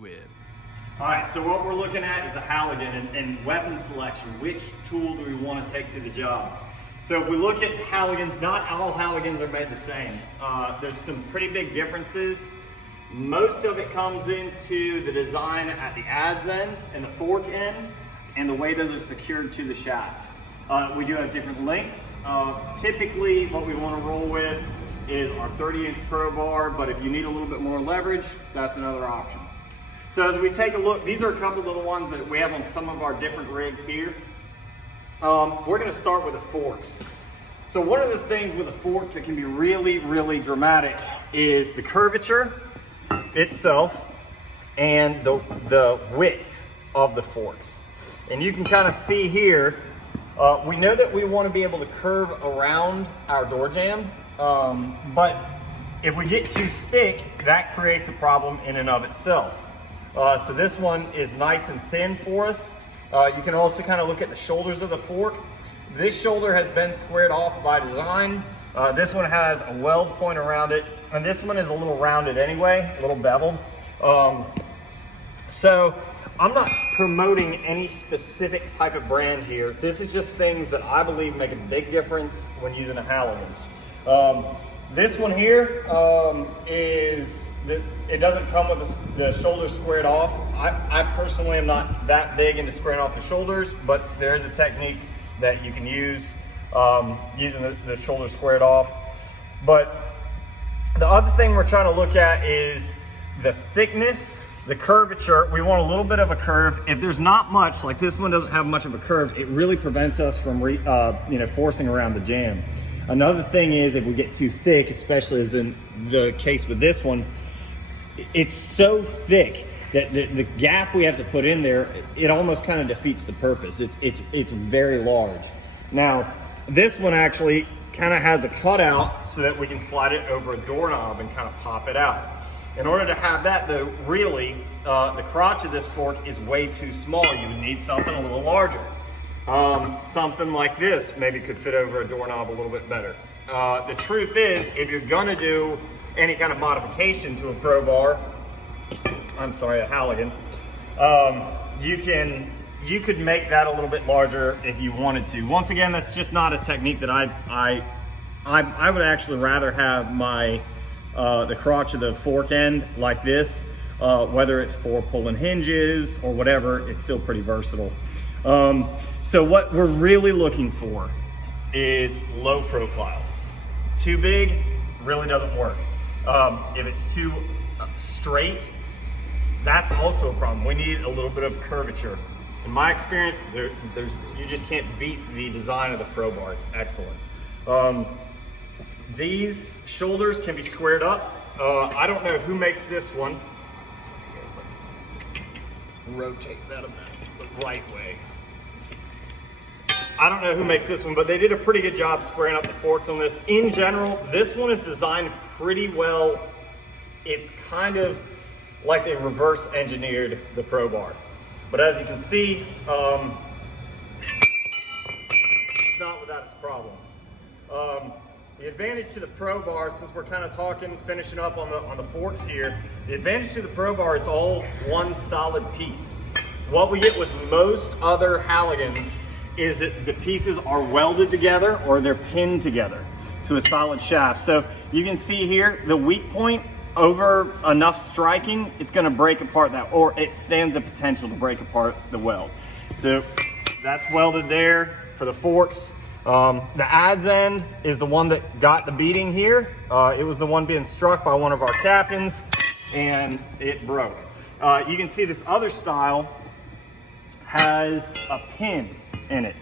with. All right, so what we're looking at is the Halligan and weapon selection. Which tool do we want to take to the job? So if we look at Halligans, not all Halligans are made the same. There's some pretty big differences. Most of it comes into the design at the adze end and the fork end and the way those are secured to the shaft. We do have different lengths. Typically what we want to roll with is our 30-inch pro bar, but if you need a little bit more leverage, that's another option. So as we take a look, these are a couple of the ones that we have on some of our different rigs here. We're going to start with the forks. So one of the things with the forks that can be really, really dramatic is the curvature itself and the width of the forks. And you can kind of see here, we know that we want to be able to curve around our door jamb, but if we get too thick, that creates a problem in and of itself. So this one is nice and thin for us. You can also kind of look at the shoulders of the fork. This shoulder has been squared off by design. This one has a weld point around it, and this one is a little rounded anyway, a little beveled. So I'm not promoting any specific type of brand here. This is just things that I believe make a big difference when using a Halligan. This one here it doesn't come with the shoulders squared off. I personally am not that big into squaring off the shoulders, but there is a technique that you can use using the shoulders squared off. But the other thing we're trying to look at is the thickness, the curvature. We want a little bit of a curve. If there's not much, like this one doesn't have much of a curve, it really prevents us from forcing around the jamb. Another thing is if we get too thick, especially as in the case with this one, it's so thick that the gap we have to put in there, it almost kind of defeats the purpose. It's very large. Now, this one actually kind of has a cutout so that we can slide it over a doorknob and kind of pop it out. In order to have that though, really, the crotch of this fork is way too small. You would need something a little larger. Something like this maybe could fit over a doorknob a little bit better. The truth is, if you're gonna do any kind of modification to a pro bar, a Halligan, you could make that a little bit larger if you wanted to. Once again, that's just not a technique that I would actually rather have my the crotch of the fork end like this, whether it's for pulling hinges or whatever. It's still pretty versatile. So what we're really looking for is low profile. Too big really doesn't work. If it's too straight, that's also a problem. We need a little bit of curvature. In my experience, you just can't beat the design of the pro bar. It's excellent. These shoulders can be squared up. I don't know who makes this one. Let's rotate that about the right way. I don't know who makes this one, but they did a pretty good job squaring up the forks on this. In general, this one is designed pretty well. It's kind of like they reverse engineered the pro bar. But as you can see, it's not without its problems. The advantage to the pro bar, since we're kind of finishing up on the forks here, the advantage to the pro bar, it's all one solid piece. What we get with most other Halligans is that the pieces are welded together or they're pinned together to a solid shaft. So you can see here, the weak point over enough striking, it's gonna break apart that, or it stands the potential to break apart the weld. So that's welded there for the forks. The adze end is the one that got the beating here. It was the one being struck by one of our captains and it broke. You can see this other style has a pin in it.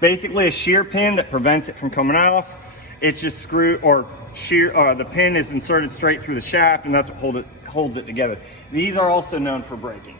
Basically a shear pin that prevents it from coming off. It's just screwed or the pin is inserted straight through the shaft, and that's what holds it together. These are also known for breaking.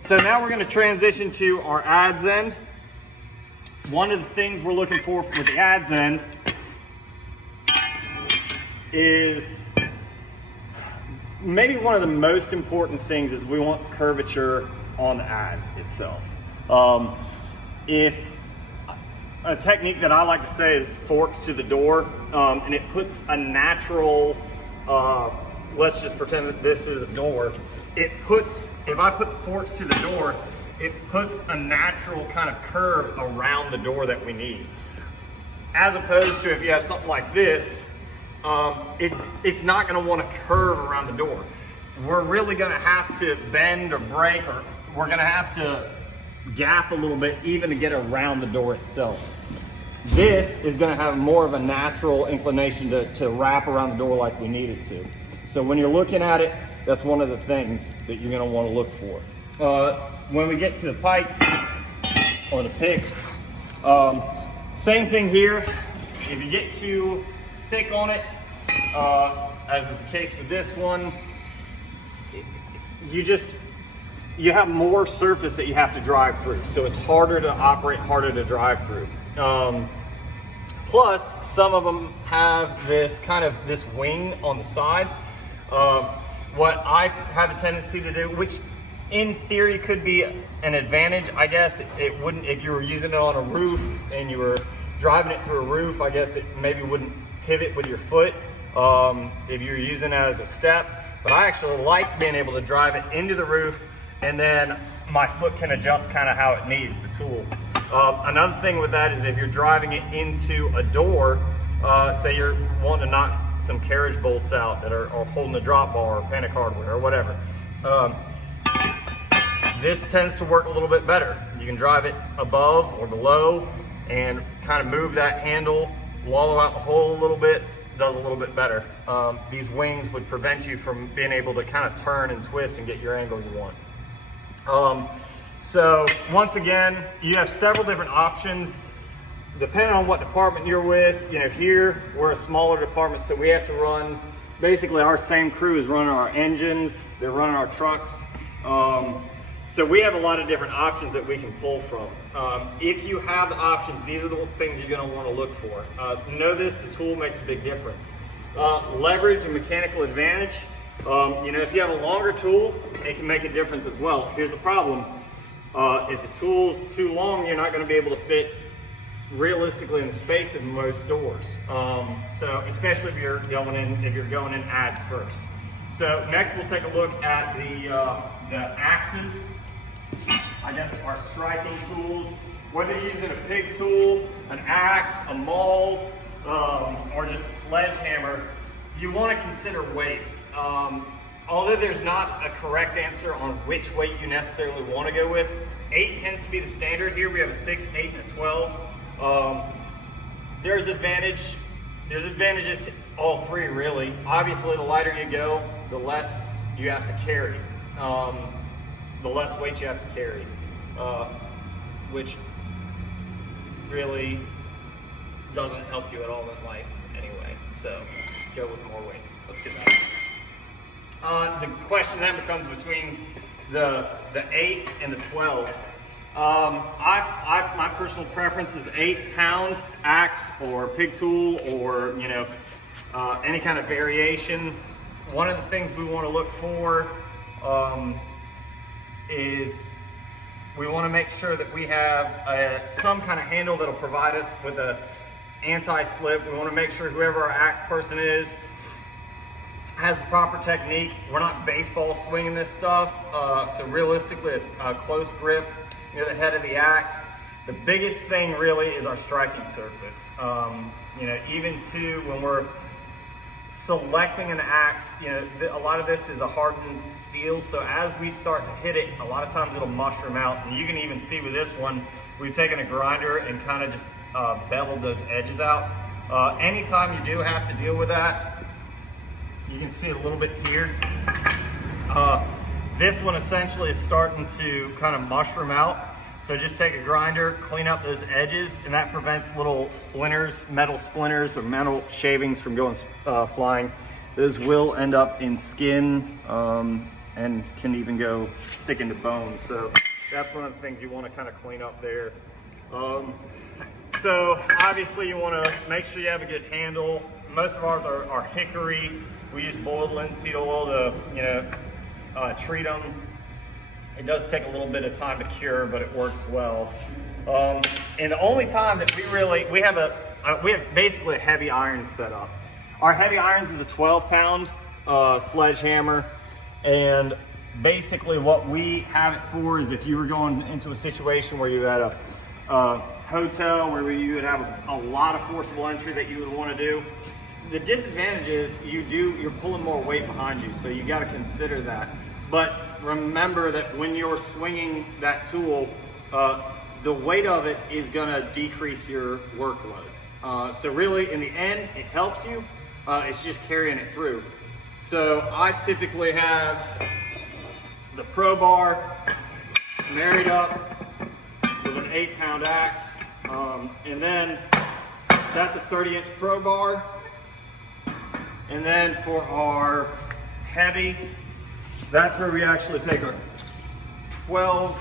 So now we're going to transition to our adze end. One of the things we're looking for with the adze end is maybe one of the most important things is we want curvature on the adze itself. If a technique that I like to say is forks to the door, and it puts a natural let's just pretend that this is a door. It puts, if I put forks to the door, it puts a natural kind of curve around the door that we need. As opposed to if you have something like this, it's not going to want to curve around the door. We're really going to have to bend or break, or we're going to have to gap a little bit even to get around the door itself. This is going to have more of a natural inclination to wrap around the door like we need it to. So when you're looking at it, that's one of the things that you're going to want to look for. When we get to the pike or the pick, same thing here. If you get too thick on it, as is the case with this one, you have more surface that you have to drive through. So it's harder to operate, harder to drive through. Plus, some of them have this kind of this wing on the side. What I have a tendency to do, which in theory could be an advantage, I guess it wouldn't if you were using it on a roof and you were driving it through a roof. I guess it maybe wouldn't pivot with your foot if you're using it as a step. But I actually like being able to drive it into the roof, and then my foot can adjust kind of how it needs the tool. Another thing with that is if you're driving it into a door, say you're wanting to knock some carriage bolts out that are holding a drop bar or panic hardware or whatever, this tends to work a little bit better. You can drive it above or below and kind of move that handle, wallow out the hole a little bit, does a little bit better. These wings would prevent you from being able to kind of turn and twist and get your angle you want. So once again, you have several different options depending on what department you're with. You know, here we're a smaller department, so we have to run, basically our same crew is running our engines, they're running our trucks. So we have a lot of different options that we can pull from. If you have the options, these are the things you're going to want to look for. Know this, the tool makes a big difference. Leverage and mechanical advantage. You know, if you have a longer tool, it can make a difference as well. Here's the problem. If the tool's too long, you're not going to be able to fit realistically in the space of most doors. So especially if you're going in ads first. So next we'll take a look at the axes. I guess our striking tools, whether you're using a pig tool, an axe, a maul, or just a sledgehammer, you want to consider weight. Although there's not a correct answer on which weight you necessarily want to go with, 8 tends to be the standard here. We have a 6, 8, and a 12. There's advantages to all three, really. Obviously, the lighter you go, the less you have to carry. The less weight you have to carry, which really doesn't help you at all in life anyway. So go with more weight. Let's get that. The question then becomes between the 8 and the 12. My personal preference is 8-pound axe or pig tool, or any kind of variation. One of the things we want to look for is we want to make sure that we have some kind of handle that'll provide us with a anti-slip. We want to make sure whoever our axe person is has the proper technique. We're not baseball swinging this stuff, so realistically a close grip near the head of the axe. The biggest thing really is our striking surface. Even too when we're selecting an axe, a lot of this is a hardened steel, so as we start to hit it, a lot of times it'll mushroom out. And you can even see with this one, we've taken a grinder and kind of just beveled those edges out. Anytime you do have to deal with that, you can see a little bit here. This one essentially is starting to kind of mushroom out. So just take a grinder, clean up those edges, and that prevents little splinters, metal splinters or metal shavings from going flying. Those will end up in skin and can even go stick into bone. So that's one of the things you want to kind of clean up there. So obviously you want to make sure you have a good handle. Most of ours are hickory. We use boiled linseed oil to treat them. It does take a little bit of time to cure, but it works well. And the only time that we have basically a heavy iron set up. Our heavy irons is a 12-pound. sledgehammer. And basically what we have it for is if you were going into a situation where you had a hotel where you would have a lot of forcible entry that you would want to do. The disadvantage is you're pulling more weight behind you, so you got to consider that. But remember that when you're swinging that tool, the weight of it is going to decrease your workload. So really, in the end, it helps you. It's just carrying it through. So I typically have the Pro Bar married up with an 8-pound axe, and then that's a 30-inch Pro Bar. And then for our heavy, that's where we actually take our 12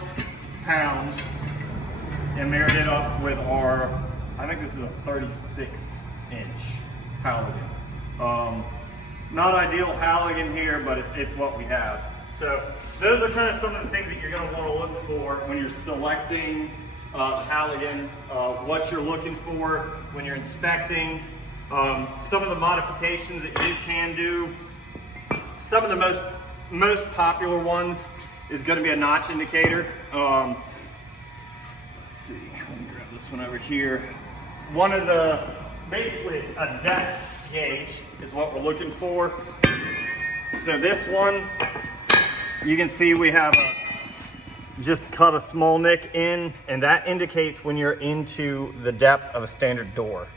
pounds and marry it up with our, I think this is a 36-inch Halligan. Not ideal Halligan here, but it's what we have. So those are kind of some of the things that you're going to want to look for when you're selecting Halligan, what you're looking for when you're inspecting. Some of the modifications that you can do. Some of the most popular ones is going to be a notch indicator. Let's see, let me grab this one over here. One of the, basically a depth gauge is what we're looking for. So this one, you can see we have just cut a small nick in, and that indicates when you're into the depth of a standard door.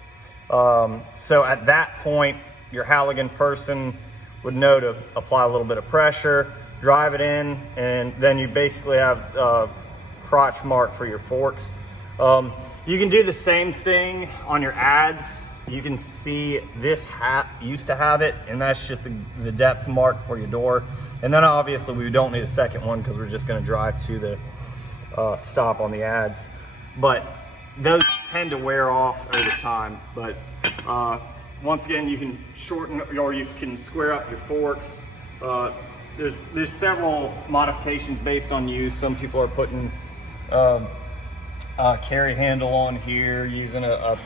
So at that point, your Halligan person would know to apply a little bit of pressure, drive it in, and then you basically have a crotch mark for your forks. You can do the same thing on your adze. You can see this hat used to have it, and that's just the depth mark for your door. And then obviously we don't need a second one because we're just going to drive to the stop on the adze. But those tend to wear off over time. But once again, you can shorten or you can square up your forks. There's several modifications based on use. Some people are putting a carry handle on here, using a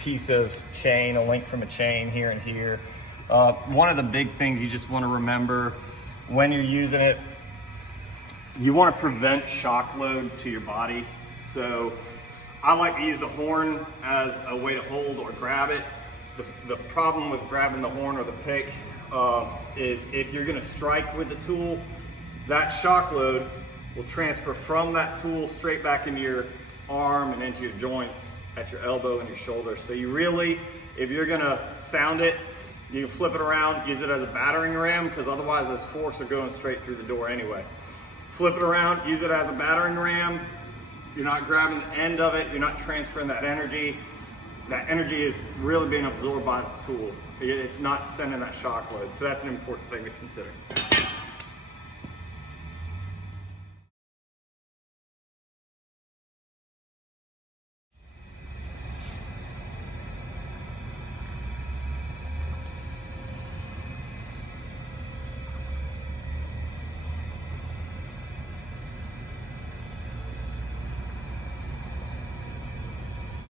piece of chain, a link from a chain here and here. One of the big things you just want to remember when you're using it, you want to prevent shock load to your body. So I like to use the horn as a way to hold or grab it. The problem with grabbing the horn or the pick is if you're going to strike with the tool, that shock load will transfer from that tool straight back into your arm and into your joints at your elbow and your shoulder. So you really, if you're going to sound it, you can flip it around, use it as a battering ram, because otherwise those forks are going straight through the door anyway. Flip it around, use it as a battering ram. You're not grabbing the end of it, you're not transferring that energy. That energy is really being absorbed by the tool. It's not sending that shock load. So that's an important thing to consider.